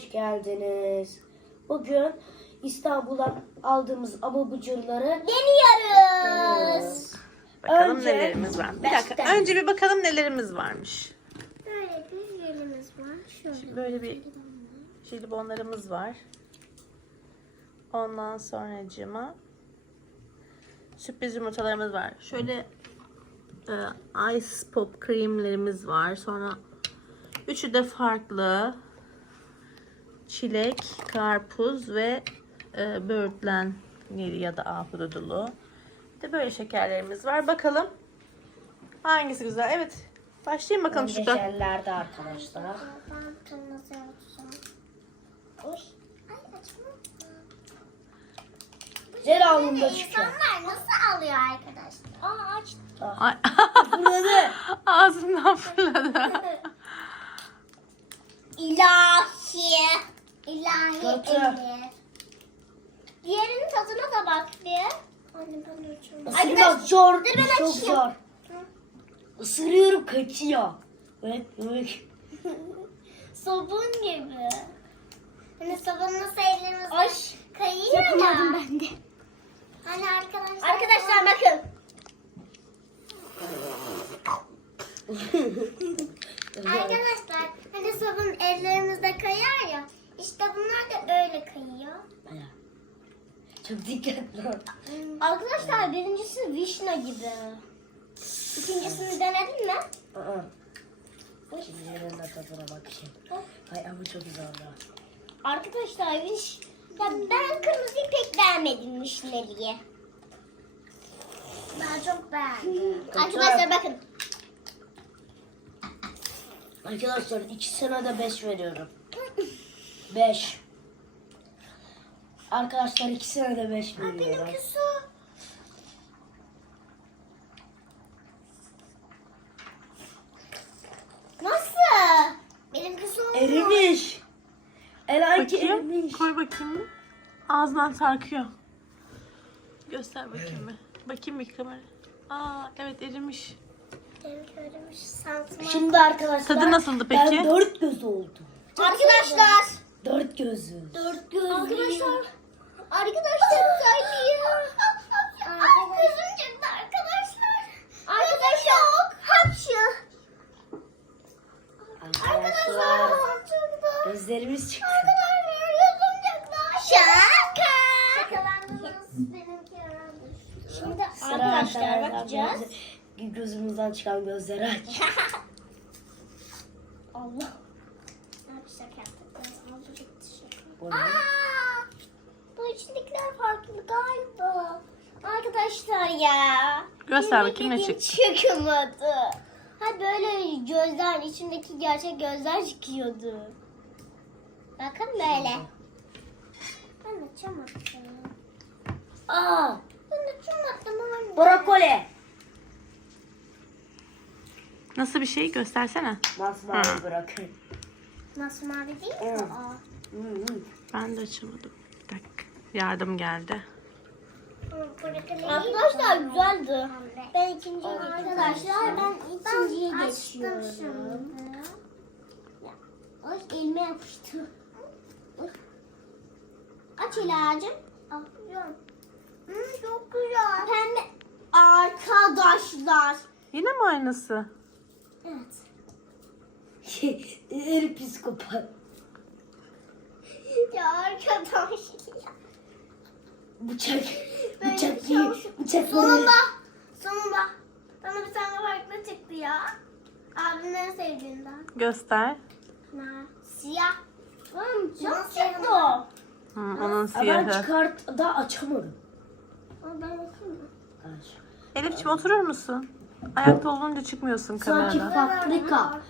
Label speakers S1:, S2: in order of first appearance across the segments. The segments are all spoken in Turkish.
S1: hoş geldiniz. Bugün İstanbul'dan aldığımız abubucurları
S2: Deniyoruz.
S3: Bakalım
S1: Önce
S3: nelerimiz var. Bir dakika.
S1: beşten.
S3: Önce bir bakalım nelerimiz varmış.
S2: Böyle bir yerimiz var. Şöyle.
S3: Böyle bir jelibonlarımız var. Ondan sonracığıma sürpriz yumurtalarımız var. Şöyle e, ice pop kremlerimiz var. Sonra üçü de farklı. Çilek, karpuz ve e, böğürtlen ya da ahududulu. Bir de böyle şekerlerimiz var. Bakalım hangisi güzel. Evet. Başlayayım bakalım şuradan.
S1: Şekerlerde arkadaşlar. Güzel alnımda çıkıyor.
S2: İnsanlar nasıl alıyor arkadaşlar? Aa aç.
S3: Ay,
S1: Burada
S3: Ağzımdan fırladı.
S2: İlahi. İlahi
S1: Kötü.
S2: emir. Diğerinin tadına da bak bir. Anne ben açıyorum.
S1: ısırmak zor.
S2: dur ben
S1: Çok
S2: açayım.
S1: zor. Isırıyorum kaçıyor. Evet, evet.
S2: Sabun gibi. Hani sabun nasıl ellerimiz
S1: Ay.
S2: kayıyor ya.
S1: Yapamadım ben de.
S2: Hani arkadaşlar. Arkadaşlar bakın. Arkadaşlar hani sabun ellerimizde kayar ya. İşte bunlar da öyle kayıyor.
S1: Çok dikkatli ol.
S2: Arkadaşlar birincisi vişne gibi. İkincisini denedin mi?
S1: Aa. Şimdi yerine tadına bakayım. Ay ama çok güzel oldu.
S2: Arkadaşlar viş... Ya ben kırmızıyı pek beğenmedim vişneliyi. Ben çok beğendim. Arkadaşlar bakın.
S1: Arkadaşlar ikisine de 5 veriyorum. 5. Arkadaşlar ikisine de 5 veriyorum.
S2: Benimki su. Nasıl? Benimki su olmuş.
S1: Erimiş. Elanki
S3: Bakayım.
S1: erimiş.
S3: Koy bakayım. Ağzından sarkıyor. Göster bakayım bir. Bakayım bir kamera. Aa evet erimiş.
S2: Benimki.
S1: Şimdi arkadaşlar
S3: Tadı nasıldı
S1: ben
S3: peki?
S1: dört göz oldum.
S2: Arkadaşlar.
S1: Dört gözü.
S2: Dört gözlü. Arkadaşlar. Arkadaşlar. Ay gözüm çıktı arkadaşlar. Arkadaşlar. Yok. Hapşı. Arkadaşlar
S1: gözlerimiz çıktı.
S2: Arkadaşlar gözüm çıktı. Şaka. Şakalandınız. Benimki herhalde. Şimdi arkadaşlar bakacağız.
S1: Göz- Gözümüzden çıkan gözleri aç.
S2: Allah. Abi şaka yaptık. Biraz aldı gitti
S1: ne?
S2: Aa, bu içindekiler farklı galiba. Arkadaşlar ya.
S3: Göster
S2: benim
S3: bakayım ne
S2: dediğim
S3: çıktı.
S2: Çıkmadı. Ha böyle gözler, içindeki gerçek gözler çıkıyordu. Bakın böyle. Ben açamadım.
S1: Aa,
S2: Ben açamadım
S1: brokoli.
S3: Nasıl bir şey göstersene.
S1: Masmavi brokoli.
S2: Masmavi değil mi?
S1: Evet.
S2: Aa.
S3: Ben de açamadım. Bir dakika. Yardım geldi.
S2: Arkadaşlar güzeldi. Ben ikinci arkadaşlar ben ikinciye geçiyorum. Ay elime yapıştı. Aç ilacım. Alıyorum. Hmm, çok güzel. Pembe. Arkadaşlar.
S3: Yine mi aynısı?
S2: Evet.
S1: Eri psikopat.
S2: Ya arkadaş.
S1: Bıçak.
S2: Böyle
S1: Bıçak
S2: bir şey
S1: değil. Bıçak
S2: Sonunda. Sonunda. Bana bir tane farklı çıktı ya. Abimin en sevdiğinden.
S3: Göster.
S2: Ne? Siyah. Oğlum çok çıktı o.
S3: Hı, onun
S1: Ama ben
S3: siyahı.
S1: çıkart da açamadım.
S2: Ama ben bakayım mı?
S1: Aç.
S3: Elif'ciğim oturur musun? Ayakta olunca çıkmıyorsun
S1: Sanki
S3: kamerada.
S1: fabrika.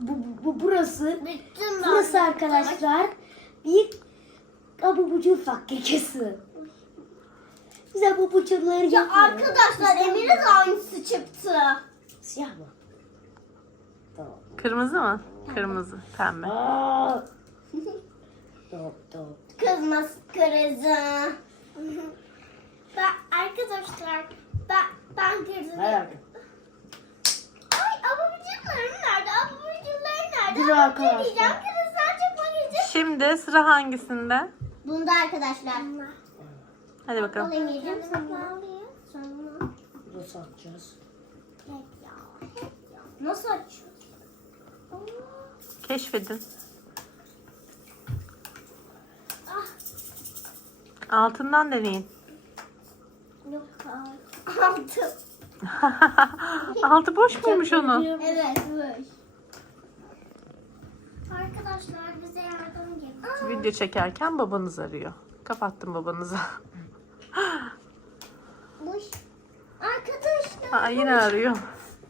S1: Bu, bu burası.
S2: Bittim ben.
S1: Burası arkadaşlar bir abubucur fabrikası. Biz abubucurları
S2: Ya
S1: yapıyoruz.
S2: arkadaşlar Emir'e de aynısı çıktı.
S1: Siyah mı? Tamam.
S3: Kırmızı mı? Kırmızı. Pembe.
S1: Aa. tamam tamam.
S2: Kırıcı. ben arkadaşlar ben ben kırdım. Abubucuk
S1: arkadaşlar.
S3: Şimdi sıra hangisinde?
S2: Bunda arkadaşlar.
S3: Hadi bakalım.
S2: Yedim. Sonra.
S1: Nasıl atacağız?
S2: Ya. Hep ya. Nasıl açıyoruz?
S3: Keşfedin.
S2: Ah.
S3: Altından deneyin.
S2: Yok. Altı.
S3: Altı boş muymuş onun?
S2: Evet. Boş. Arkadaşlar bize yardım edin.
S3: Video çekerken babanız arıyor. Kapattım babanızı.
S2: Boş. Arkadaşlar.
S3: Aa, yine arıyor.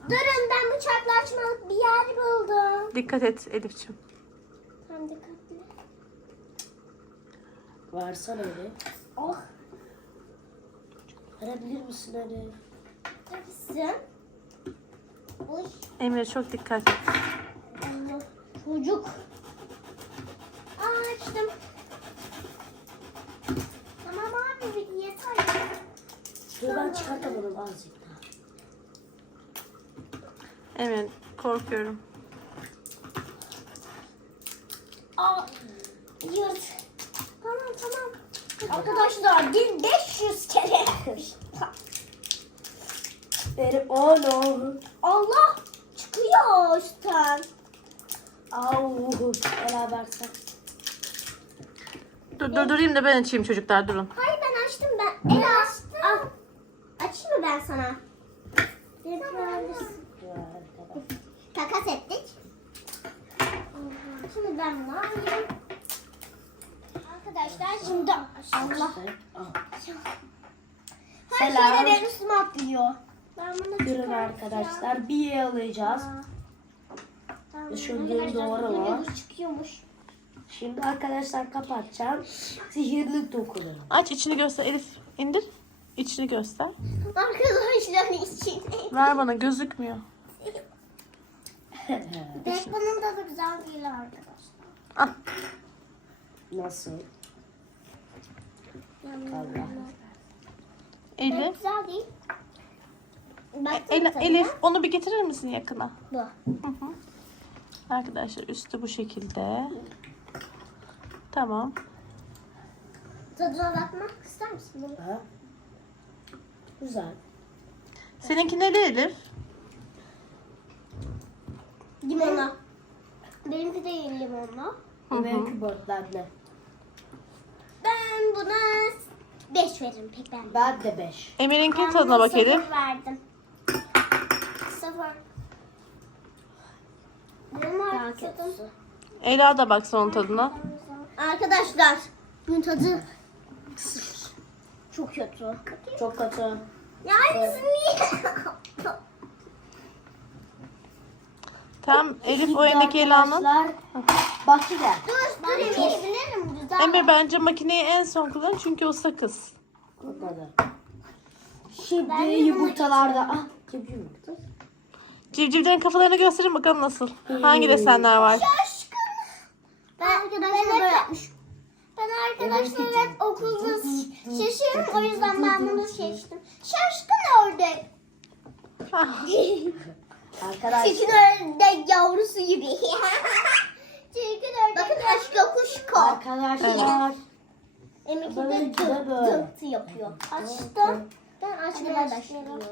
S2: Durun ben bıçakla açmalık bir yer buldum.
S3: Dikkat et Elif'ciğim.
S2: Tam dikkatli.
S1: Versene öyle.
S2: Oh.
S1: Verebilir misin?
S2: Hepsi. Boş.
S3: Emre çok dikkat et.
S2: Allah. Çocuk. Aa açtım. Tamam abi bir yeter.
S1: Dur ben çıkartamadım azıcık daha.
S3: Emre korkuyorum.
S2: Aa yırt. Tamam tamam. Arkadaşlar 1500 kere.
S1: Benim oğlum.
S2: Allah çıkıyor üstten.
S1: Au. Berabersen.
S3: Dur durdurayım da ben açayım çocuklar durun.
S2: Hayır ben açtım ben. El açtım. Al. Açayım mı ben sana? Takas ettik. Şimdi ben bunu alayım. Arkadaşlar şimdi Allah.
S1: Al.
S2: Her
S1: Selam.
S2: şeyde benim üstüme atlıyor. Ben bunu
S1: Durun arkadaşlar. Bir alacağız.
S2: Tamam.
S1: Şöyle
S2: Arkadaşlar,
S1: doğru mu?
S2: bu Çıkıyormuş.
S1: Şimdi arkadaşlar kapatacağım. Sihirli dokunu.
S3: Aç içini göster Elif. indir. İçini göster.
S2: Arkadaşlar için.
S3: Ver bana gözükmüyor.
S2: Defne'nin tadı güzel değil arkadaşlar.
S3: Ah.
S1: Nasıl? Allah.
S3: Elif.
S2: güzel değil. Baktım
S3: El-
S2: tadına.
S3: Elif onu bir getirir misin yakına?
S2: Bu.
S3: Hı hı. Arkadaşlar üstü bu şekilde. Tamam.
S2: Tadına bakmak ister misin? Bunu?
S1: Ha? Güzel.
S3: Seninki neli Elif?
S2: Limonla. Benimki de limonla.
S3: Hı.
S1: Benimki börtlenme.
S2: Ben buna 5 veririm pek ben.
S1: Ben de 5.
S3: Emir'inkinin tadına bak Elif.
S2: sıfır verdim. Sıfır. Artık tadım.
S3: Ela da baksın onun tadına.
S2: Arkadaşlar bunun tadı. Çok kötü.
S1: Çok kötü.
S2: Ya aynısı niye?
S3: Tamam Elif o elindeki Ela'nın.
S1: Gel.
S2: Dur dur yemeyebilirim güzel.
S3: Emre bence makineyi en son kullan çünkü o sakız.
S1: O kadar. Şimdi
S2: Ben de
S1: yumurtalarda. Ah?
S3: Civcivlerin kafalarını gösterin bakalım nasıl. Hangi desenler var?
S2: Şaşkın. Ben arkadaşlar böyle yapmış. Ben arkadaşlar hep okulda şaşırıyorum o yüzden ben bunu seçtim. Şaşkın ördek.
S1: Arkadaşlar.
S2: Çirkin ördek yavrusu gibi. Çirkin ördek. Bakın aşk kuşko.
S1: Arkadaşlar. Böyle
S2: de dıntı yapıyor. Açtım. Ben açmaya başlıyorum.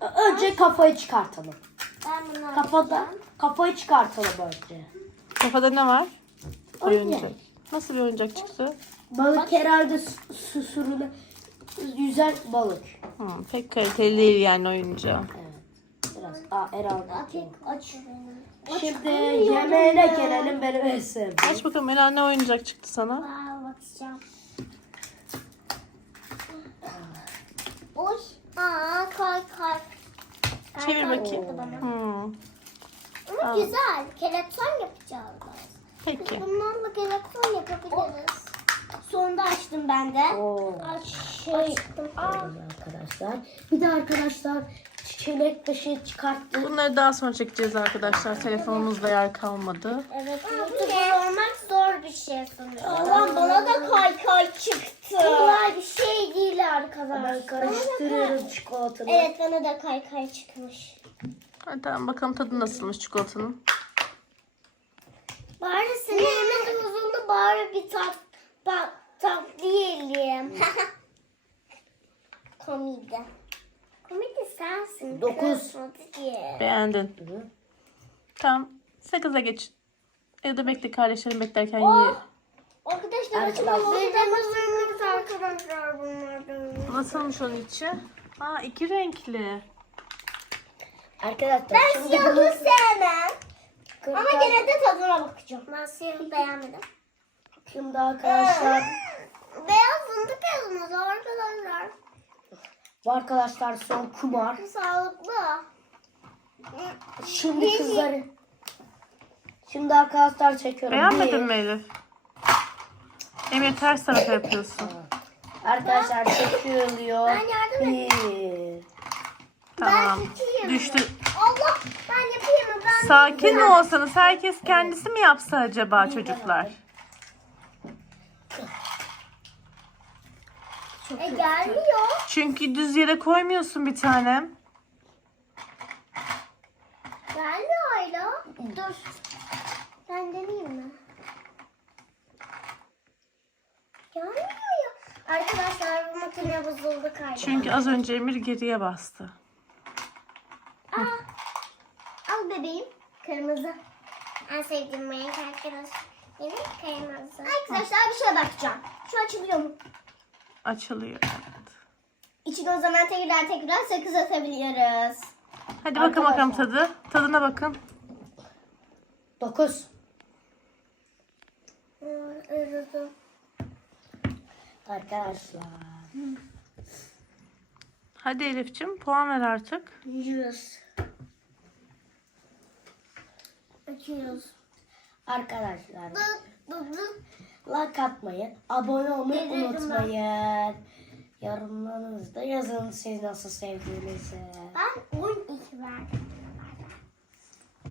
S1: Önce kafayı çıkartalım.
S2: Ben bunu
S1: Kafada kafayı çıkartalım önce.
S3: kafada ne var?
S1: Oyuncak.
S3: Nasıl bir oyuncak çıktı?
S1: Balık herhalde su- susurunu yüzer balık.
S3: Hmm, pek kaliteli değil yani oyuncağı.
S1: Evet. Biraz. Aa herhalde.
S2: Açık aç.
S1: Şimdi yemeğine gelelim benim en sevdiğim.
S3: Aç bakalım Ela ne oyuncak çıktı sana?
S2: Aa, bakacağım. Oy. Aa kay kay.
S3: Çevir
S2: kay
S3: bakayım. Hmm,
S2: Ama
S3: Al.
S2: güzel. Kelepçen yapacağız.
S3: peki.
S2: Bunlarla kelepçen yapabiliriz. Sonunda açtım ben de.
S1: Oo.
S2: Aç şey.
S1: Arkadaşlar. Bir de arkadaşlar çelik taşı çıkarttık.
S3: Bunları daha sonra çekeceğiz arkadaşlar. Telefonumuzda yer kalmadı.
S2: Evet, YouTuber olmak zor bir şey sanırım. Allah bana da kay kay çıktı. Kolay bir şey değil arkadaşlar.
S1: Karıştırıyorum çikolatanı.
S2: Evet bana da kay kay çıkmış.
S3: Hadi tamam bakalım tadı nasılmış çikolatanın.
S2: Bari sinirimiz bozuldu bari bir tat, bak, tat diyelim. Komedi. Komedi sensin.
S1: Dokuz.
S3: Beğendin.
S1: Hı.
S3: Tamam. 8'e geç. Evde bekle kardeşlerim beklerken
S2: Oh!
S3: ye.
S2: Arkadaşlar. Bildiğimiz arkadaşlar bunlardan.
S3: Nasılmış onun içi? Aa iki renkli.
S1: Arkadaşlar
S2: Ben siyahı
S1: bunu
S2: sevmem. Ama
S1: kırk-
S2: gene de tadına bakacağım. Ben siyahı beğenmedim.
S1: Şimdi arkadaşlar
S2: Beyaz fındık yazınız arkadaşlar.
S1: bu arkadaşlar son kumar.
S2: Sağlıklı.
S1: Şimdi kızları. Şimdi arkadaşlar çekiyorum.
S3: Beğenmedin mi Elif? Emir ters tarafa yapıyorsun.
S1: Arkadaşlar çekiliyor.
S2: Ben yardım
S1: Bir.
S3: Tamam.
S2: tutayım.
S3: Düştü.
S2: Allah ben yapayım? Ben
S3: Sakin mi olsanız herkes kendisi mi yapsa acaba çocuklar?
S2: E gelmiyor.
S3: Çünkü düz yere koymuyorsun bir tanem.
S2: Gelmiyor Ayla. Dur. Ben deneyeyim mi? Gelmiyor ya. Arkadaşlar bu makine bozuldu galiba.
S3: Çünkü az önce Emir geriye bastı.
S2: Aa, al bebeğim. Kırmızı. En sevdiğim renk arkadaş. Benim kırmızı. Arkadaşlar bir şeye bakacağım. Şu açılıyor mu?
S3: Açılıyor. Evet.
S2: İçine o zaman tekrar tekrar sakız atabiliyoruz.
S3: Hadi bakın bakalım tadı. Tadına bakın.
S1: 9.
S2: Aa,
S1: Arkadaşlar.
S3: Hadi Elif'cim puan ver artık.
S2: 100. Açıyoruz.
S1: Arkadaşlar. Like atmayı, abone olmayı
S2: Dedim
S1: unutmayın. Yorumlarınızda yazın siz nasıl sevdiğinizi.
S2: Ben 12 verdim.